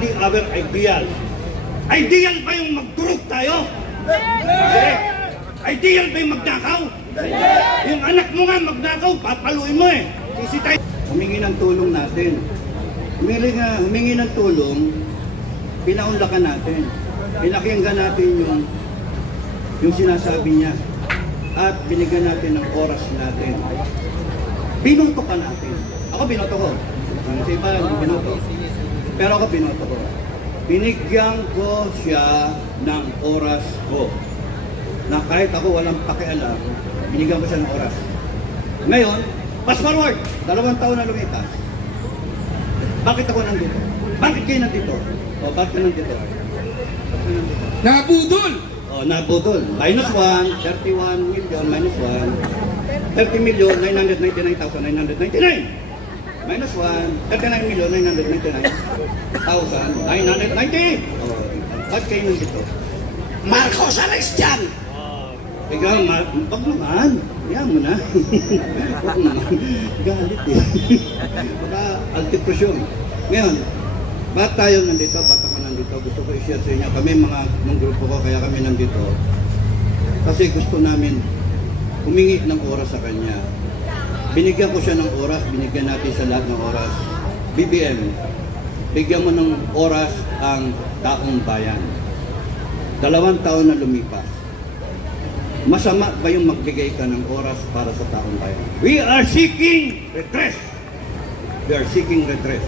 the our ideal. Ideal ba yung magdurog tayo? Hindi. Ideal ba yung magnakaw? Yung anak mo nga magnakaw, papaluin mo eh. Sisi tayo. Humingi ng tulong natin. Humingi, nga, humingi ng tulong, pinaunlakan natin. Pinakinggan natin yung yung sinasabi niya at binigyan natin ng oras natin. Binoto ka natin. Ako binoto ko. Ang iba, binoto. Pero ako binoto ko. Binigyan ko siya ng oras ko. Na kahit ako walang pakialam, binigyan ko siya ng oras. Ngayon, fast forward, dalawang taon na lumipas. Bakit ako nandito? Bakit kayo nandito? O, bakit ka nandito? Nabudol! Oh, nabudol. Minus 1, 31 million, minus 1. 30 million, 999,999. Minus 1, 39 million, 999,990. Oh, ba't kayo nandito? Marcos arrest dyan! Ikaw, ma- wag naman. Yan mo na. wag naman. Galit eh. Baka antipresyon. Ngayon, ba't tayo nandito? Ba't ako nandito? Gusto ko i-share sa inyo. Kami mga ng grupo ko, kaya kami nandito. Kasi gusto namin humingi ng oras sa kanya. Binigyan ko siya ng oras, binigyan natin sa lahat ng oras. BBM, bigyan mo ng oras ang taong bayan. Dalawang taon na lumipas. Masama ba yung magbigay ka ng oras para sa taong bayan? We are seeking redress. We are seeking redress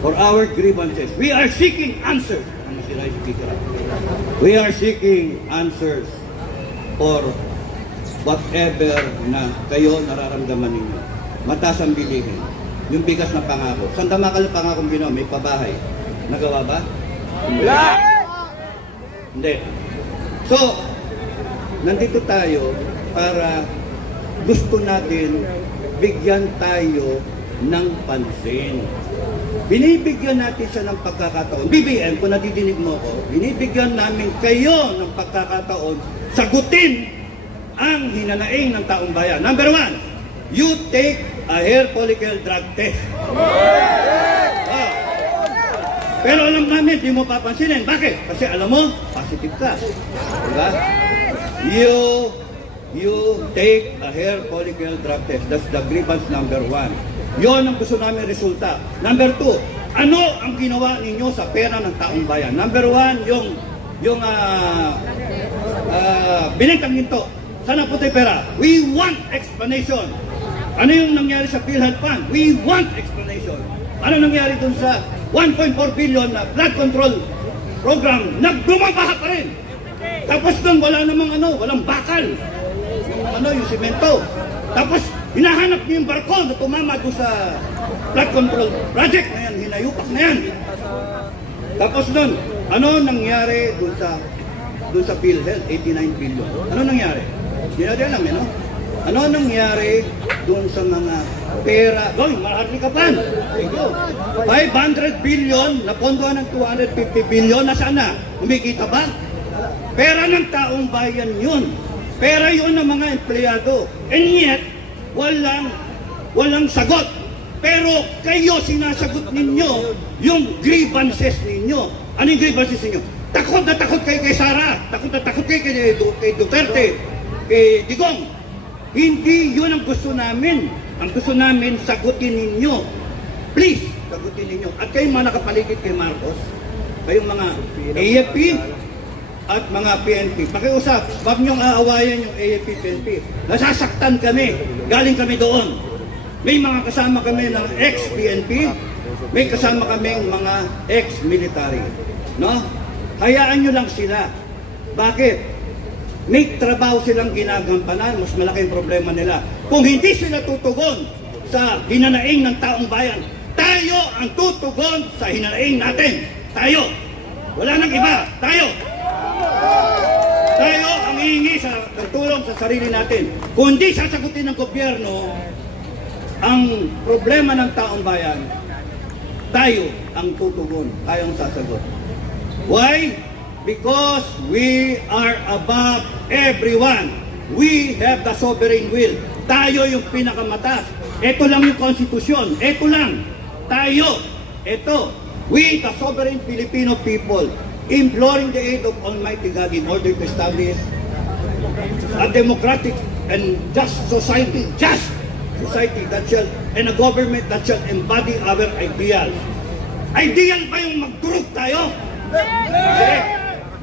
for our grievances. We are seeking answers. Ano sila yung? We are seeking answers for whatever na kayo nararamdaman ninyo. Mataas ang bilihin. Yung bigas na pangako. Saan tama ka ng pangako ginawa? May pabahay. Nagawa ba? Wala! Hindi. So, nandito tayo para gusto natin bigyan tayo ng pansin. Binibigyan natin siya ng pagkakataon. BBM, kung nadidinig mo ko, binibigyan namin kayo ng pagkakataon sagutin ang hinanaing ng taong bayan. Number one, you take a hair follicle drug test. Ah. Pero alam namin, di mo papansinin. Bakit? Kasi alam mo, positive ka. Diba? You, you take a hair follicle drug test. That's the grievance number one. Yon ang gusto namin resulta. Number two, ano ang ginawa ninyo sa pera ng taong bayan? Number one, yung, yung, ah, uh, binintang ginto. Sana tayo pera? We want explanation. Ano yung nangyari sa PhilHealth Fund? We want explanation. Ano nangyari dun sa 1.4 billion na flood control program? Nagbumabaha pa rin. Tapos doon wala namang ano, walang bakal. Ano, yung simento. Tapos hinahanap niyo yung barko na tumama doon sa flood control project na yan, hinayupak na yan. Tapos doon, ano nangyari doon sa doon sa PhilHealth, 89 billion. Ano nangyari? Alam, eh, no? Ano nangyari doon sa mga pera? Goy, marami ka pan. Thank you. 500 billion, napondohan ng 250 billion, nasaan na? Kumikita ba? Pera ng taong bayan yun. Pera yun ng mga empleyado. And yet, walang, walang sagot. Pero kayo sinasagot ninyo yung grievances ninyo. Ano yung grievances ninyo? Takot na takot kayo kay Sara. Takot na takot kayo kay, Du- kay Duterte. Kay Digong. Hindi yun ang gusto namin. Ang gusto namin, sagutin ninyo. Please, sagutin ninyo. At kayong mga nakapaligid kay Marcos, kayong mga AFP at mga PNP, pakiusap, wag niyong aawayan yung AFP, PNP. Nasasaktan kami. Galing kami doon. May mga kasama kami ng ex-PNP, may kasama kaming mga ex-military. No? Hayaan nyo lang sila. Bakit? May trabaho silang ginagampanan, mas malaking problema nila. Kung hindi sila tutugon sa hinanaing ng taong bayan, tayo ang tutugon sa hinanaing natin. Tayo. Wala nang iba. Tayo. Tayo ang hihingi sa ng tulong sa sarili natin. Kung hindi sasagutin ng gobyerno ang problema ng taong bayan, tayo ang tutugon, tayo ang sasagot. Why? Because we are above everyone. We have the sovereign will. Tayo yung pinakamataas. Ito lang yung konstitusyon. Ito lang. Tayo. Ito. We, the sovereign Filipino people, imploring the aid of Almighty God in order to establish a democratic and just society, just society that shall, and a government that shall embody our ideals. Ideal ba yung magdurog tayo?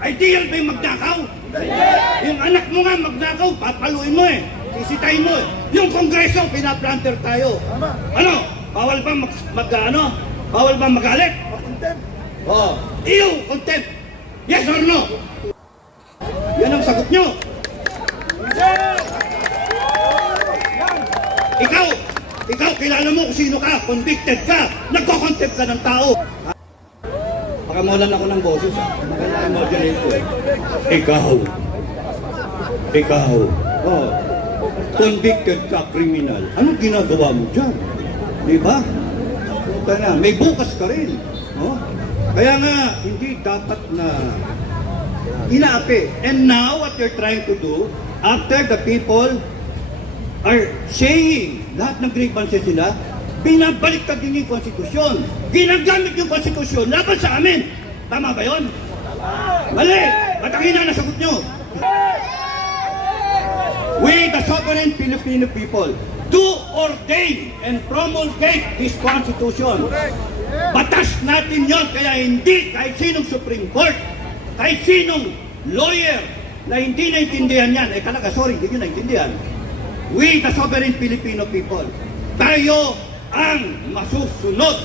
Ideal ba yung magnakaw? Yung anak mo nga magnakaw, papaluin mo eh. Sisitayin mo eh. Yung kongreso, pinaplanter tayo. Ano? Bawal ba mag, mag ano? Bawal ba magalit? Oh. Iyo, contempt. Yes or no? Yan ang sagot nyo. Ikaw, ikaw, kilala mo kung sino ka, convicted ka, nagko-contempt ka ng tao. Pakamulan ako ng boses, ha? Kailangan modulate ko. Ikaw, ikaw, oh, convicted ka, criminal. Anong ginagawa mo dyan? Di ba? Puta na, may bukas ka rin. Oh? Kaya nga, hindi dapat na inaapi. And now, what you're trying to do, after the people are saying lahat ng grievances nila, binabalik ka din yung konstitusyon. Ginagamit yung konstitusyon laban sa amin. Tama ba yun? Mali! Ba't ang hina na sagot nyo? We, the sovereign Filipino people, do ordain and promulgate this constitution. Batas natin yon kaya hindi kahit sinong Supreme Court, kahit sinong lawyer na hindi naintindihan yan, eh talaga, sorry, hindi nyo naintindihan. We, the sovereign Filipino people, tayo ang masusunod.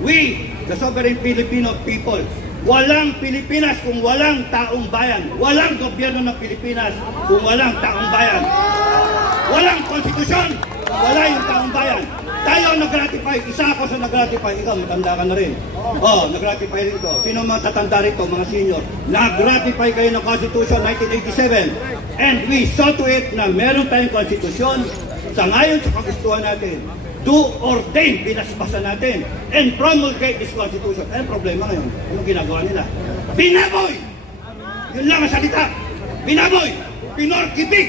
We, the sovereign Filipino people, walang Pilipinas kung walang taong bayan. Walang gobyerno ng Pilipinas kung walang taong bayan. Walang konstitusyon, wala yung taong bayan. Tayo nag-ratify, isa ako sa nag-ratify, ikaw matanda ka na rin. Oh, nag-ratify rin to. Sino mga tatanda rito, mga senior? Nag-ratify kayo ng Constitution 1987. And we saw to it na meron tayong Constitution sa ngayon sa kagustuhan natin. Do ordain, binasbasa natin, and promulgate this Constitution. Ano problema ngayon? Anong ginagawa nila? Binaboy! Yun lang ang salita. Binaboy! Pinorkibig!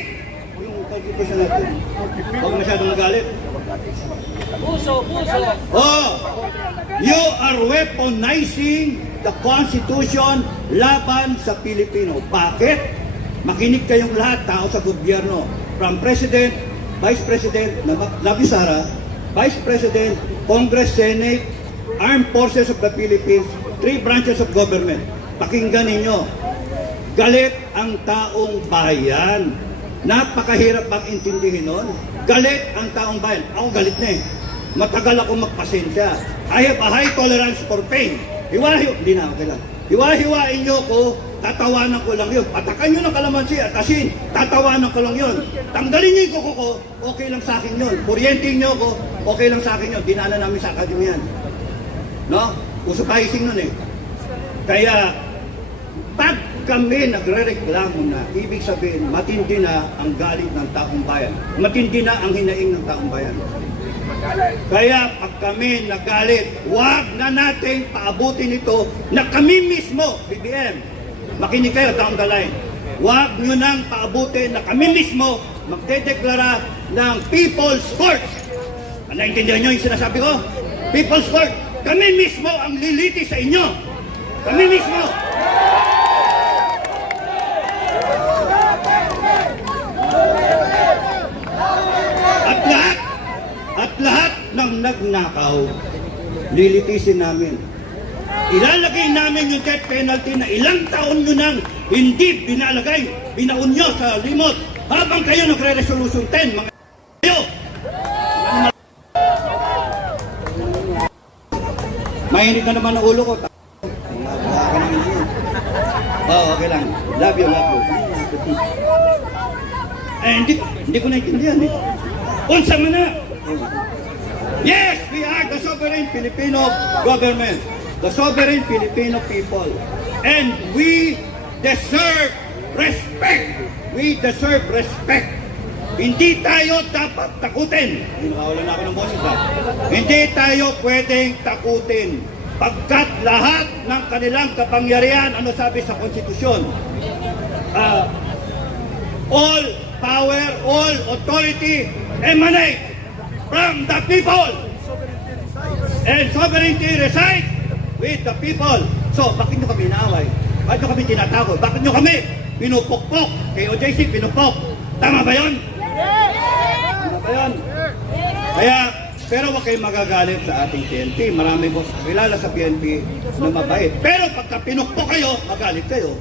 Yung Constitution natin. Huwag masyadong magalit. Puso, puso. Oh, you are weaponizing the Constitution laban sa Pilipino. Bakit? Makinig kayong lahat, tao sa gobyerno. From President, Vice President Nabi Sara, Vice President, Congress, Senate, Armed Forces of the Philippines, three branches of government. Pakinggan ninyo. Galit ang taong bayan. Napakahirap bang intindihin nun? Galit ang taong bayan. Ako galit na eh. Matagal ako magpasensya. I have a high tolerance for pain. Hiwa-hiwa, hindi na okay lang. Hiwa-hiwain nyo ko, tatawanan ko lang yun. Patakan nyo ng kalamansi at asin, tatawanan ko lang yun. Tanggalin nyo yung kuko ko, okay lang sa akin yun. Kuryenting nyo ko, okay lang sa akin yun. Dinala namin sa akademya yan. No? Uso paising nun eh. Kaya, pag kami nagre-reklamo na, ibig sabihin, matindi na ang galit ng taong bayan. Matindi na ang hinaing ng taong bayan. Kaya pag kami nagalit, huwag na natin paabutin ito na kami mismo, BBM, makinig kayo down the line. Huwag nyo nang paabutin na kami mismo magdedeklara ng People's Court. Naintindihan nyo yung sinasabi ko? People's Court. Kami mismo ang liliti sa inyo. Kami mismo. At lahat, at lahat ng nagnakaw, lilitisin namin. Ilalagay namin yung death penalty na ilang taon nyo nang hindi binalagay, binaon nyo sa remote habang kayo nagre-resolution 10, mga kayo. Mainit na naman ang ulo ko. Oo, okay lang. Love you, love you. Eh, hindi, hindi ko naintindihan eh. Unsa man na? Yes, we are the sovereign Filipino government. The sovereign Filipino people. And we deserve respect. We deserve respect. Hindi tayo dapat takutin. Hindi nakawala na ako ng boses ha. Hindi tayo pwedeng takutin. Pagkat lahat ng kanilang kapangyarihan, ano sabi sa konstitusyon? Ah, all power, all authority emanate from the people. And sovereignty resides with the people. So, bakit nyo kami inaaway? Bakit nyo kami tinatakot? Bakit nyo kami pinupokpok? Kay OJC, pinupok. Tama ba yun? Tama ba yun? Kaya, pero huwag kayong magagalit sa ating PNP. Marami ko kilala sa PNP na mabait. Pero pagka pinukpok kayo, magalit kayo.